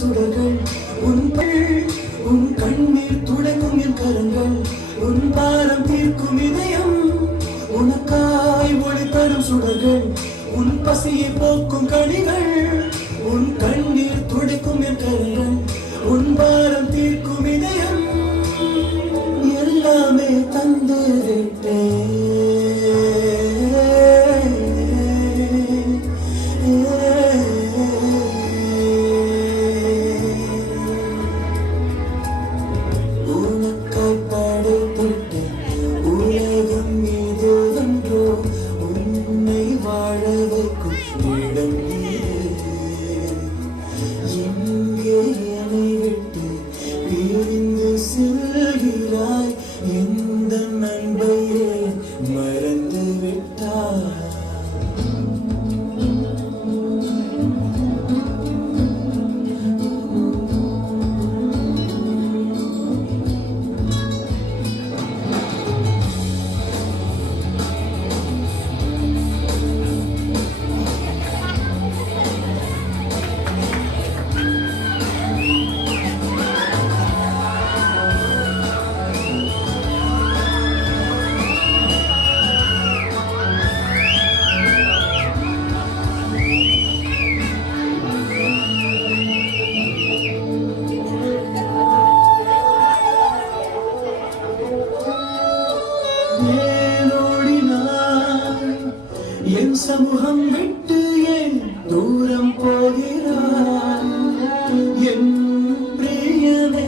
சுடர்கள் உன் கண்ணீர் துடைக்கும் என் கரங்கள் உன் பாரம் தீர்க்கும் இதயம் உனக்காய் ஒளி தரும் சுடர்கள் உன் பசியை போக்கும் கனிகள் உன் கண்ணீர் துடைக்கும் என் கரங்கள் உன் பாரம் தீர்க்கும் இதயம் எல்லாமே தந்து விட்டேன். செல்கிறாய் எந்த நண்பையே மறந்து விட்டாய். என் சமூகம் விட்டு ஏன் தூரம் போகிறாய் என் பிரியனே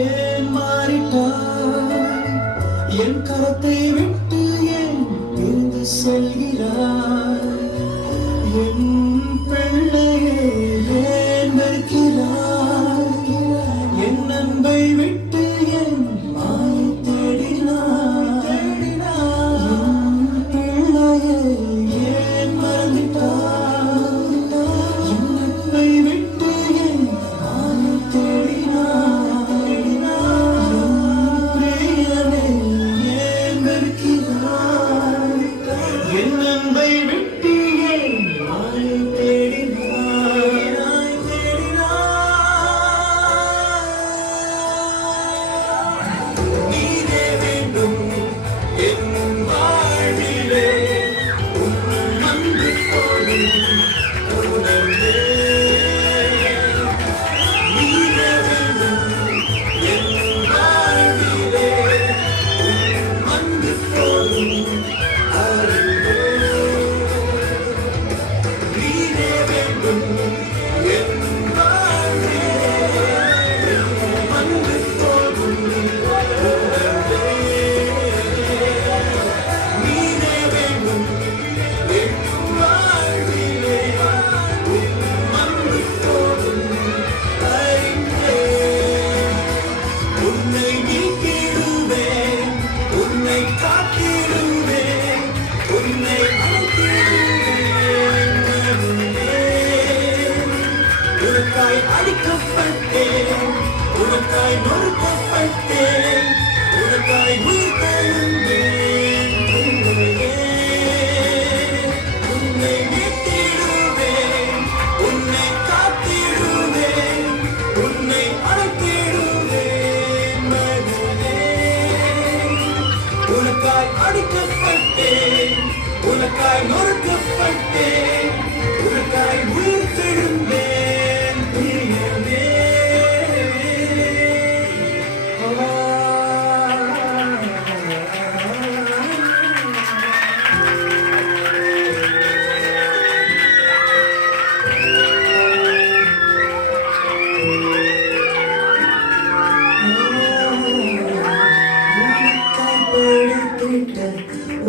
ஏன் மாறிட்டாய் என் கரத்தை விட்டு ஏன் பிரிந்து செல்கிறாய் என் பிள்ளையே ஏன் வெறுக்கிறாய் என் அன்பை விட்டு ஏன் மாயை தேடினாய் உனக்காய் அடிக்கப்பட்டேன் உனக்காய் நொறுக்கப்பட்டேன் உனக்காய் உயிர் தழுந்தேன் உன்னை மீட்டிடுவேன் உன்னை காத்திடுவேன் உன்னை அழைத்திடுவேன் மகனே. உனக்காய் அடிக்கப்பட்டேன் உனக்காய் நொறுக்கப்பட்டேன் உனக்காய் உயிர் தழுந்தேன்.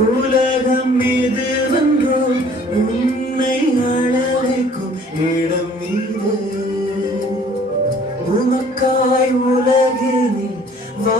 உலகம் மீது வென்றோ உன்னை அழைக்கும் இடம் மீது உமக்காய் உலகினில் வா